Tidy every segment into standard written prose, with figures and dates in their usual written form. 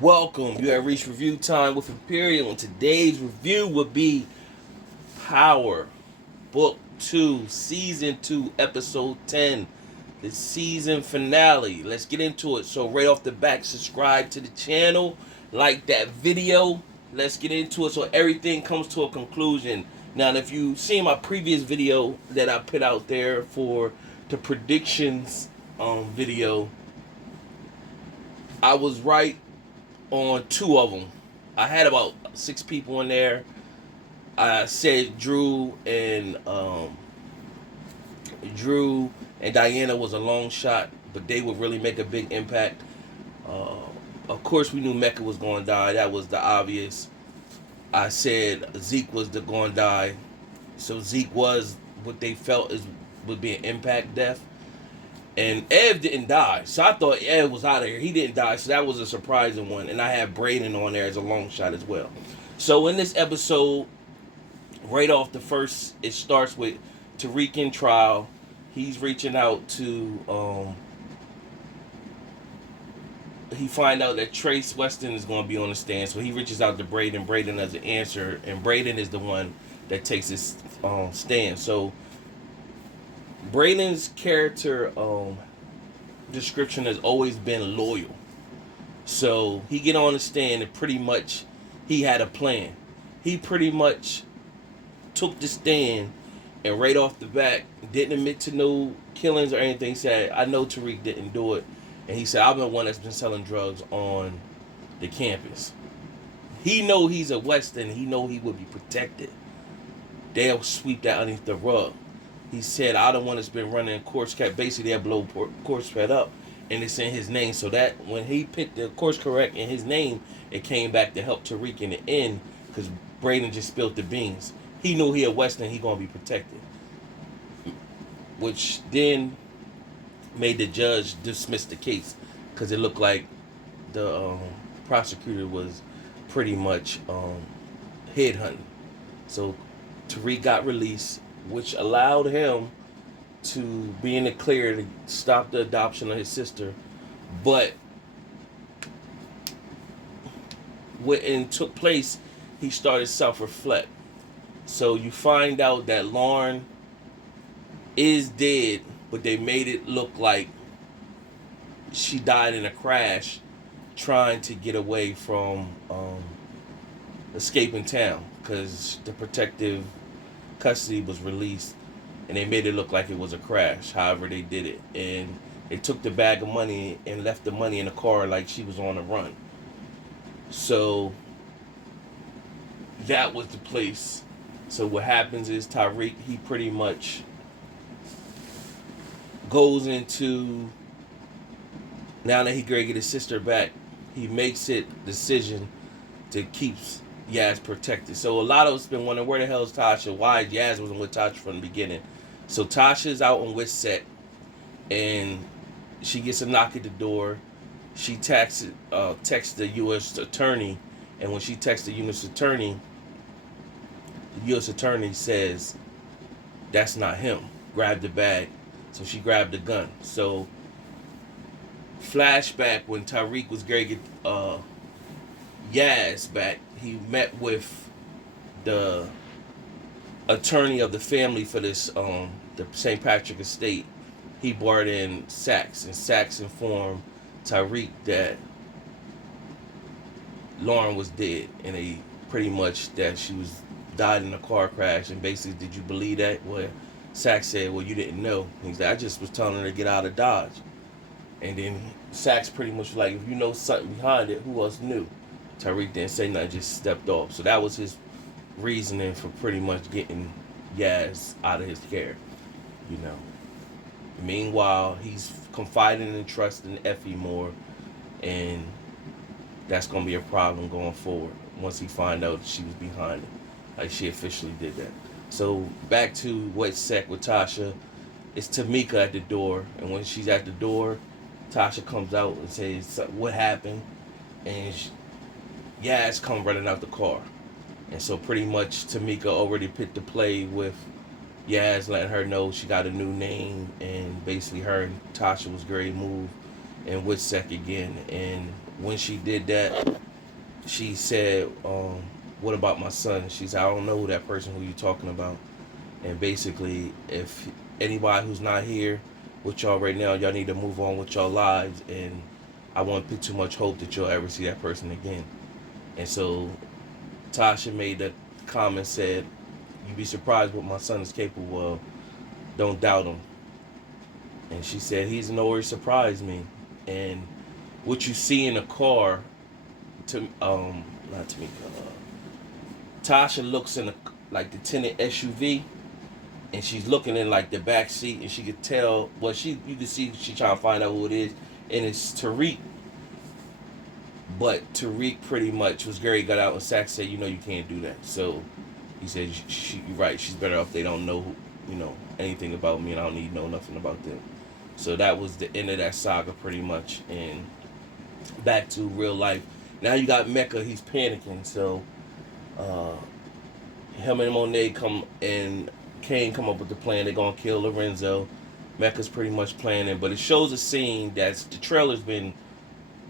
Welcome. You have reached review time with Imperial, and today's review would be Power, Book 2, Season 2, Episode 10, the season finale. Let's get into it. So, right off the bat, subscribe to the channel, like that video. Let's get into it so everything comes to a conclusion. Now, if you see my previous video that I put out there for the predictions video, I was right on two of them. I had about six people in there. I said Drew and Diana was a long shot, but they would really make a big impact. Uh, of course, we knew Mecca was going to die. That was the obvious. I said Zeke was going to die, so Zeke was what they felt would be an impact death. And Ev didn't die. So I thought Ev was out of here. He didn't die. So that was a surprising one. And I had Braden on there as a long shot as well. So in this episode, right off the first, it starts with Tariq in trial. He's reaching out to, he find out that Trace Weston is going to be on the stand. So he reaches out to Braden. Braden has an answer. And Braden is the one that takes his stand. So Braden's character description has always been loyal. So he get on the stand and pretty much he had a plan. He pretty much took the stand and right off the bat didn't admit to no killings or anything. He said, I know Tariq didn't do it. And he said, I'm the one that's been selling drugs on the campus. He know he's a Western. He know he would be protected. They'll sweep that underneath the rug. He said, I the one that's been running course cat. Basically, they'll blow course fed up, and it's in his name. So that when he picked the course correct in his name, it came back to help Tariq in the end because Braden just spilled the beans. He knew he a Western, he gonna be protected, which then made the judge dismiss the case because it looked like the prosecutor was pretty much headhunting. So Tariq got released, which allowed him to be in the clear to stop the adoption of his sister. But when took place, he started self-reflect. So you find out that Lauren is dead, but they made it look like she died in a crash trying to get away from escaping town because the protective custody was released and they made it look like it was a crash. However, they did it, and they took the bag of money and left the money in the car like she was on a run. So that was the place. So what happens is Tariq, he pretty much goes into, now that he gonna get his sister back, he makes it decision to keep Yaz protected. So a lot of us been wondering where the hell is Tasha? Why Yaz wasn't with Tasha from the beginning? So Tasha's out on with Set, and she gets a knock at the door. She texts the U.S. attorney, and when she texts the U.S. attorney says, "That's not him. Grab the bag." So she grabbed the gun. So flashback when Tariq was going to get Yaz back, he met with the attorney of the family for this the St. Patrick estate. He brought in Sachs, and Sachs informed Tariq that Lauren was dead, and they pretty much that she was died in a car crash. And basically, did you believe that? Well, Sachs said, well, you didn't know. He's like, I just was telling her to get out of Dodge. And then Sachs pretty much was like, if you know something behind it, who else knew? Tariq didn't say nothing, just stepped off. So that was his reasoning for pretty much getting Yaz out of his care, you know. Meanwhile, he's confiding and trusting Effie more, and that's going to be a problem going forward once he find out she was behind it. Like, she officially did that. So back to what's set with Tasha. It's Tamika at the door, and when she's at the door, Tasha comes out and says, what happened? And Yaz come running out the car. And so pretty much Tamika already picked the play with Yaz letting her know she got a new name, and basically her and Tasha was very moved and with Sek again. And when she did that, she said, what about my son? She said, I don't know who that person who you talking about. And basically, if anybody who's not here with y'all right now, y'all need to move on with y'all lives. And I won't put too much hope that you'll ever see that person again. And so Tasha made the comment, said, you'd be surprised what my son is capable of. Don't doubt him. And she said, he's always surprised me. And what you see in the car, not Tamika, Tasha looks in like the tinted SUV, and she's looking in like the back seat, and she could tell. Well, you can see she trying to find out who it is, and it's Tariq. But Tariq pretty much was Gary got out, and Sax said, you can't do that. So he said, you're right. She's better off they don't know, anything about me, and I don't need to know nothing about them. So that was the end of that saga pretty much, and back to real life. Now you got Mecca. He's panicking. So him and Monet and Kane come up with the plan. They're gonna kill Lorenzo. Mecca's pretty much planning, but it shows a scene that's the trailer's been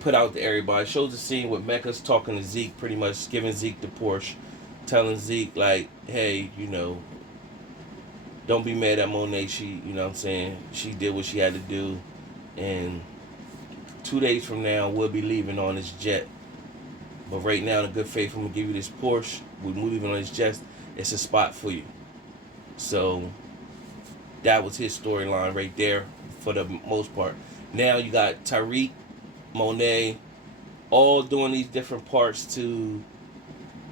put out to everybody. It shows a scene with Mecca's talking to Zeke, pretty much giving Zeke the Porsche, telling Zeke like, hey, don't be mad at Monet. She, she did what she had to do, and 2 days from now we'll be leaving on this jet. But right now, in good faith, I'm gonna give you this Porsche. We're moving on this jet. It's a spot for you. So that was his storyline right there for the most part. Now you got Tariq, Monet, all doing these different parts to.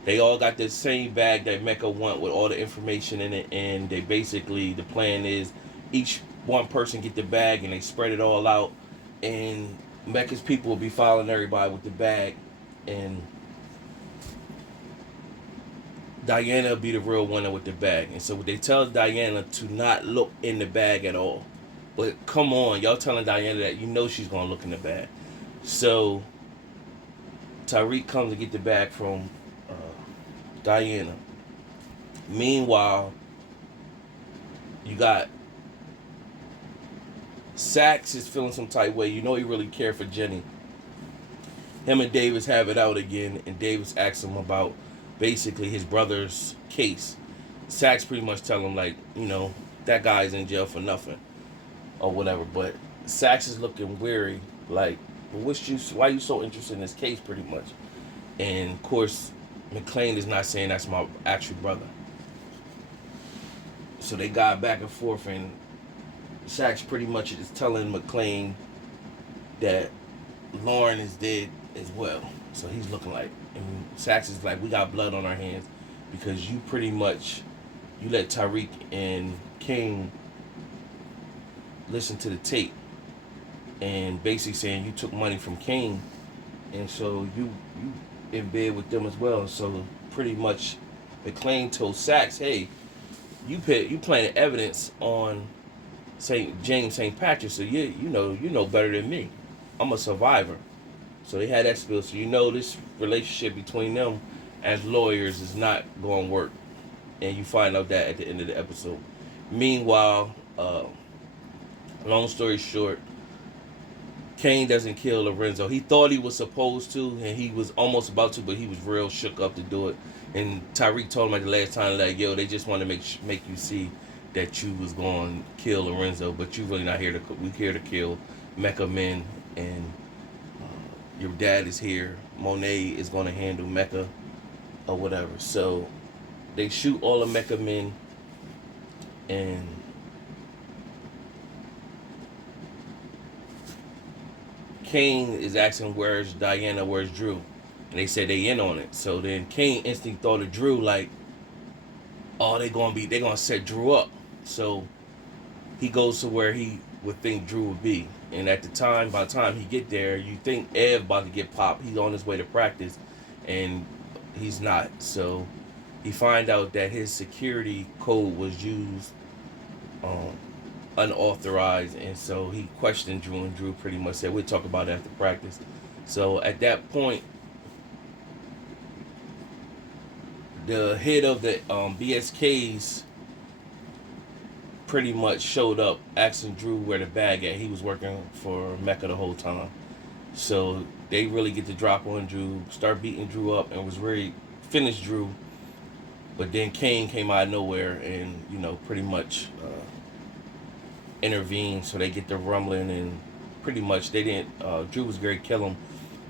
They all got the same bag that Mecca want with all the information in it, and they basically, the plan is each one person get the bag and they spread it all out, and Mecca's people will be following everybody with the bag, and Diana will be the real winner with the bag. And so they tell Diana to not look in the bag at all. But come on, y'all telling Diana that she's going to look in the bag. So Tariq comes to get the bag from Diana. Meanwhile, you got Sax is feeling some type way. He really cared for Jenny. Him and Davis have it out again, and Davis asks him about basically his brother's case. Sax pretty much tell him like, that guy's in jail for nothing or whatever. But Sax is looking weary, like, why are you so interested in this case, pretty much? And of course, McClane is not saying that's my actual brother. So they got back and forth, and Sax pretty much is telling McClane that Lauren is dead as well. So he's looking like, and Sax is like, we got blood on our hands because you pretty much, you let Tariq and Kane listen to the tape and basically saying you took money from Kane, and so you in bed with them as well. So pretty much McClane told Sax, hey, you planted evidence on St. Patrick, so you know better than me. I'm a survivor. So they had that spill. So this relationship between them as lawyers is not going to work. And you find out that at the end of the episode. Meanwhile, long story short, Kane doesn't kill Lorenzo. He thought he was supposed to, and he was almost about to, but he was real shook up to do it. And Tariq told him at the last time, like, yo, they just want to make you see that you was going to kill Lorenzo, but you really not here we here to kill Mecca men, and your dad is here. Monet is going to handle Mecca or whatever. So they shoot all the Mecca men, and Kane is asking where's Diana, where's Drew, and they said they in on it. So then Kane instantly thought of Drew like, oh, they're gonna set Drew up. So he goes to where he would think Drew would be. And by the time he get there, you think Ev about to get popped. He's on his way to practice, and he's not. So he find out that his security code was used unauthorized, and so he questioned Drew, and Drew pretty much said, we'll talk about it after practice. So at that point, the head of the BSKs pretty much showed up asking Drew where the bag at. He was working for Mecca the whole time. So they really get the drop on Drew, start beating Drew up, and was ready finish Drew. But then Kane came out of nowhere and, pretty much intervened, so they get the rumbling, and pretty much they didn't. Drew was going to kill him,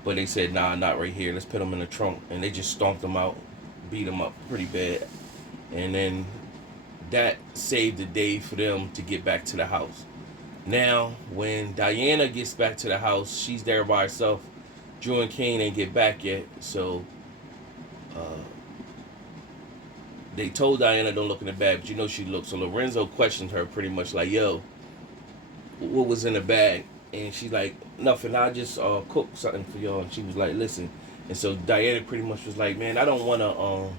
but they said, nah, not right here. Let's put him in the trunk, and they just stomped him out, beat him up pretty bad, and then that saved the day for them to get back to the house. Now, when Diana gets back to the house, she's there by herself. Drew and Kane ain't get back yet, so they told Diana don't look in the bag, but she looked. So Lorenzo questioned her pretty much like, yo, what was in the bag? And she's like, nothing, I just cooked something for y'all. And she was like, listen. And so Diana pretty much was like, man, I don't want to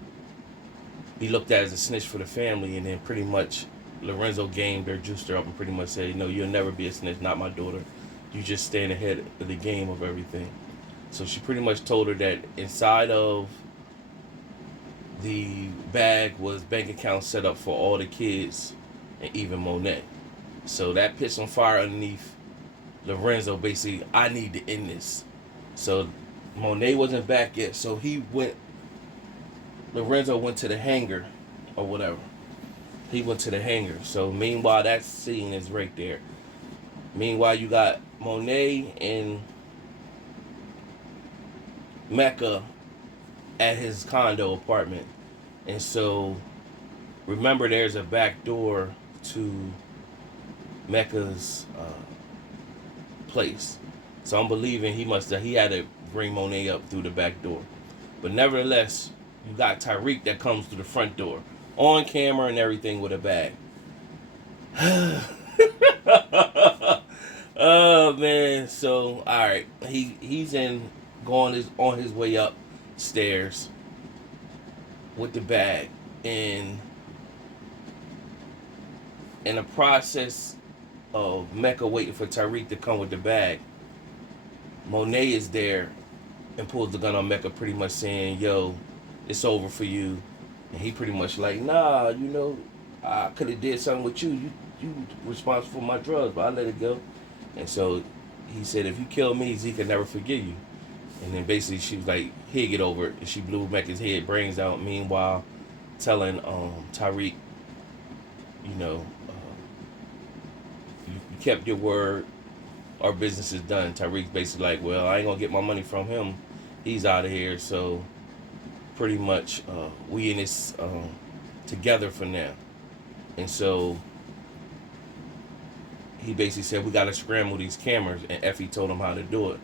be looked at as a snitch for the family. And then pretty much Lorenzo gamed her, juiced her up, and pretty much said, no, you'll never be a snitch, not my daughter. You just stand ahead of the game of everything. So she pretty much told her that inside of the bag was bank accounts set up for all the kids and even Monet. So that pissed on fire underneath Lorenzo. Basically, I need to end this. So Monet wasn't back yet, so Lorenzo went to the hangar or whatever. He went to the hangar. So meanwhile, that scene is right there. Meanwhile, you got Monet and Mecca at his condo apartment. And so remember, there's a back door to Mecca's place. So I'm believing he had to bring Monet up through the back door. But nevertheless, you got Tariq that comes through the front door, on camera and everything, with a bag. Oh man, so alright. He's on his way upstairs with the bag, and in the process of Mecca waiting for Tariq to come with the bag, Monet is there and pulls the gun on Mecca, pretty much saying, yo, it's over for you. And he pretty much like, nah, I could have did something with you. You responsible for my drugs, but I let it go. And so he said, if you kill me, Zeke can never forgive you. And then basically she was like, he'll get over it. And she blew Mecca's head, brains out. Meanwhile, telling Tariq, you kept your word. Our business is done. Tariq's basically like, well, I ain't going to get my money from him. He's out of here. So pretty much we in this together for now. And so he basically said, we got to scramble these cameras. And Effie told him how to do it.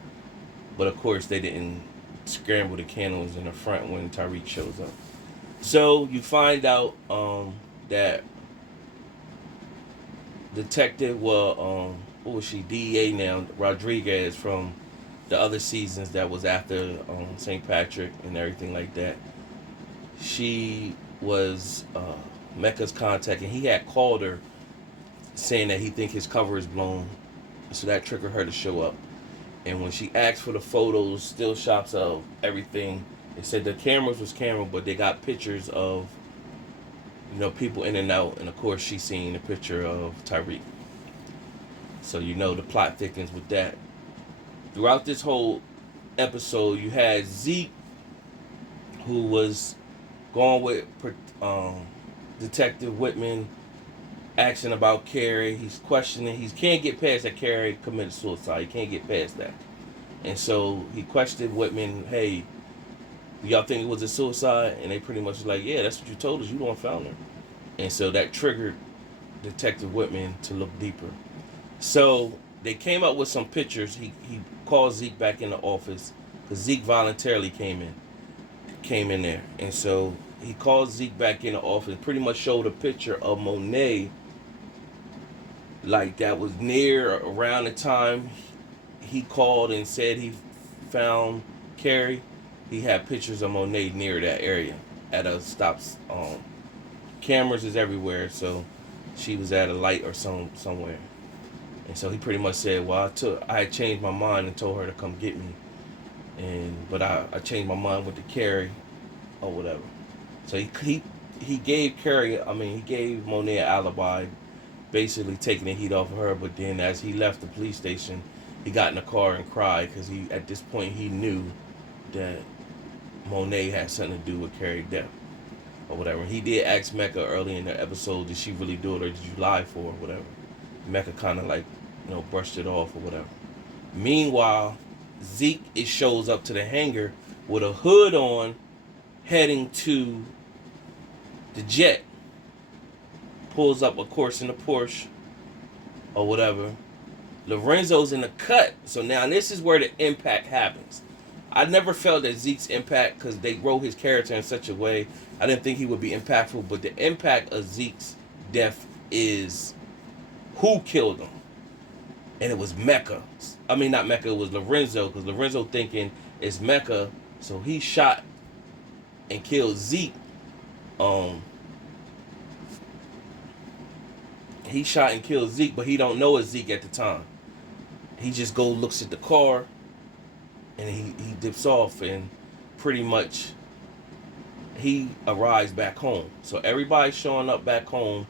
But of course, they didn't scramble the cameras in the front when Tariq shows up. So you find out that Detective, what was she? DEA now, Rodriguez from the other seasons that was after St. Patrick and everything like that. She was Mecca's contact, and he had called her saying that he think his cover is blown. So that triggered her to show up. And when she asked for the photos, still shots of everything, they said the cameras was but they got pictures of, people in and out. And of course, she seen a picture of Tariq. So the plot thickens with that. Throughout this whole episode, you had Zeke, who was going with Detective Whitman, asking about Carrie. He's questioning. He can't get past that Carrie committed suicide. He can't get past that. And so he questioned Whitman, hey, do y'all think it was a suicide? And they pretty much was like, yeah, that's what you told us. You the one found her. And so that triggered Detective Whitman to look deeper. So they came up with some pictures. He called Zeke back in the office because Zeke voluntarily came in there. And so he called Zeke back in the office, pretty much showed a picture of Monet, like that was near around the time he called and said he found Carrie. He had pictures of Monet near that area at a stop. Cameras is everywhere, so she was at a light or somewhere. And so he pretty much said, well, I had changed my mind and told her to come get me. But I changed my mind with the Carrie or whatever. So he gave Monet an alibi, basically taking the heat off of her. But then as he left the police station, he got in the car and cried because he at this point he knew that Monet had something to do with Carrie's death or whatever. He did ask Mecca early in the episode, did she really do it or did you lie for her or whatever. Mecca kind of like, brushed it off or whatever. Meanwhile, Zeke shows up to the hangar with a hood on, heading to the jet. Pulls up, of course, in the Porsche or whatever. Lorenzo's in the cut. So now this is where the impact happens. I never felt that Zeke's impact, because they wrote his character in such a way, I didn't think he would be impactful. But the impact of Zeke's death is who killed him. And it was Mecca. I mean, not Mecca, it was Lorenzo. Because Lorenzo thinking it's Mecca. So he shot and killed Zeke. He shot and killed Zeke, but he don't know it's Zeke at the time. He just looks at the car, and he dips off, and pretty much he arrives back home. So everybody's showing up back home,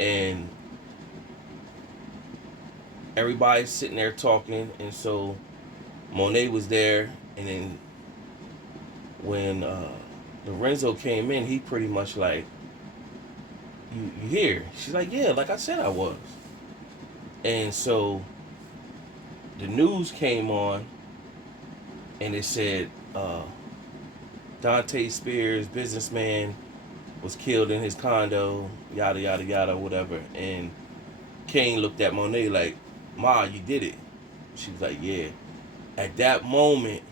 and everybody's sitting there talking, and so Monet was there, and then when Lorenzo came in, he pretty much like, you here? She's like, yeah, like I said I was. And so the news came on, and it said Dante Spears, businessman, was killed in his condo, yada yada yada, whatever. And Kane looked at Monet like, Ma, you did it. She was like, yeah. At that moment,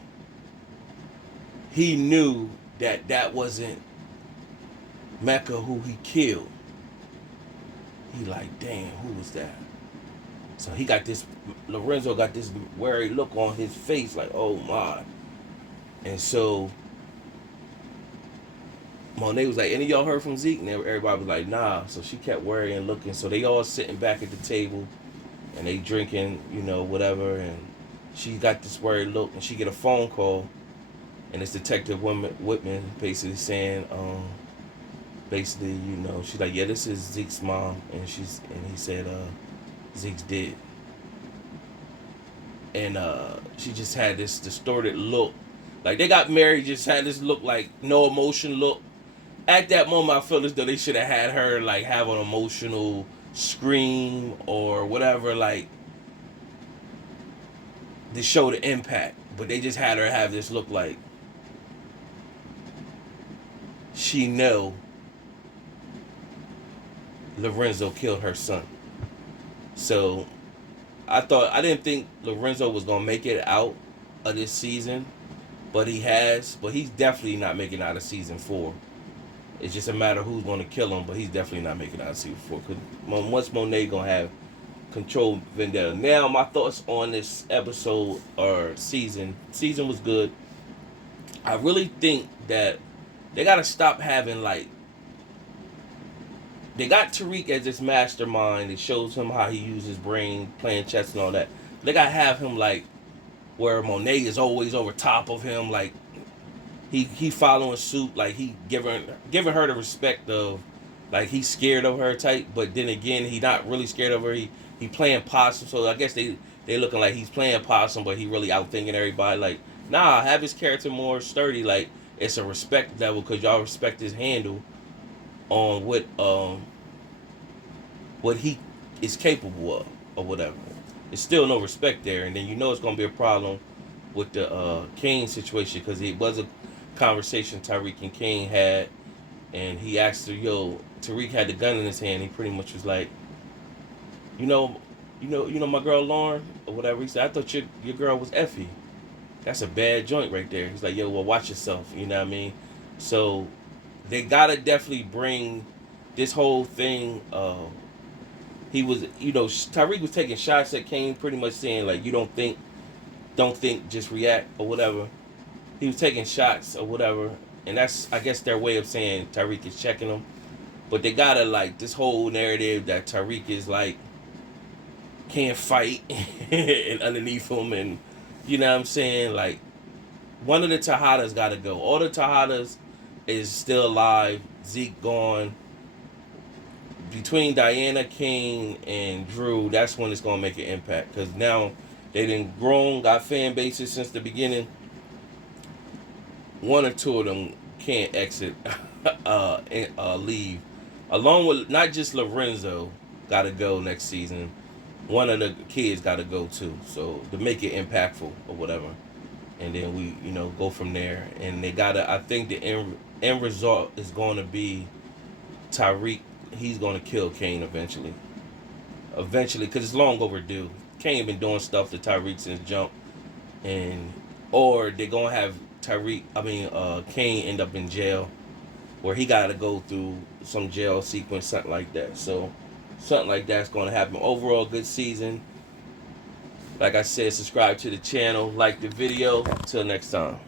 he knew that that wasn't Mecca who he killed. He like, damn, who was that? So Lorenzo got this wary look on his face like, oh my. And so Monet was like, any of y'all heard from Zeke? And everybody was like, nah. So she kept worrying and looking. So they all sitting back at the table and they drinking, whatever. And she got this worried look, and she get a phone call, and it's Detective Whitman basically saying, she's like, yeah, this is Zeke's mom, and he said, Zeke's dead. And she just had this distorted look. Like, they got married, just had this look like no emotion look. At that moment, I feel as though they should have had her, like, have an emotional scream or whatever, like, to show the impact. But they just had her have this look like she know Lorenzo killed her son. So I didn't think Lorenzo was gonna make it out of this season, but he has. But he's definitely not making it out of season 4. It's just a matter of who's gonna kill him, but he's definitely not making it out of season 4. Cause once Monet gonna have control Vendetta. Now my thoughts on this episode or season. Season was good. I really think that they gotta stop having like. They got Tariq as this mastermind. It shows him how he uses his brain, playing chess and all that. They gotta have him like where Monet is always over top of him, like he following suit, like he giving her the respect of like he's scared of her type, but then again he not really scared of her. He playing possum, so I guess they looking like he's playing possum, but he really outthinking everybody. Like, nah, have his character more sturdy. Like, it's a respect level because y'all respect his handle on what he is capable of or whatever. It's still no respect there, and then it's gonna be a problem with the Kane situation because it was a conversation Tariq and Kane had, and he asked her, Tariq had the gun in his hand. He pretty much was like, you know my girl Lauren or whatever. He said, I thought your girl was Effie. That's a bad joint right there. He's like, well, watch yourself. You know what I mean? So they gotta definitely bring this whole thing. He was, Tariq was taking shots at Kane, pretty much saying like, you don't think, just react or whatever. He was taking shots or whatever, and that's, I guess, their way of saying Tariq is checking him. But they gotta like this whole narrative that Tariq is like can't fight and underneath him, and you know what I'm saying, like one of the Tejadas gotta go. All the Tejadas is still alive. Zeke gone. Between Diana, Kane, and Drew, that's when it's gonna make an impact. Because now They done grown, got fan bases since the beginning. One or two of them can't exit, leave. Along with not just Lorenzo, got to go next season. One of the kids got to go too. So to make it impactful or whatever, and then we, go from there. And they gotta. I think the end result is going to be Tyreek. He's going to kill Kane eventually. Eventually, because it's long overdue. Kane been doing stuff to Tyreek since jump, and or they're gonna have Kane end up in jail, where he got to go through some jail sequence, something like that. So, something like that's going to happen. Overall, good season. Like I said, subscribe to the channel, like the video. Till next time.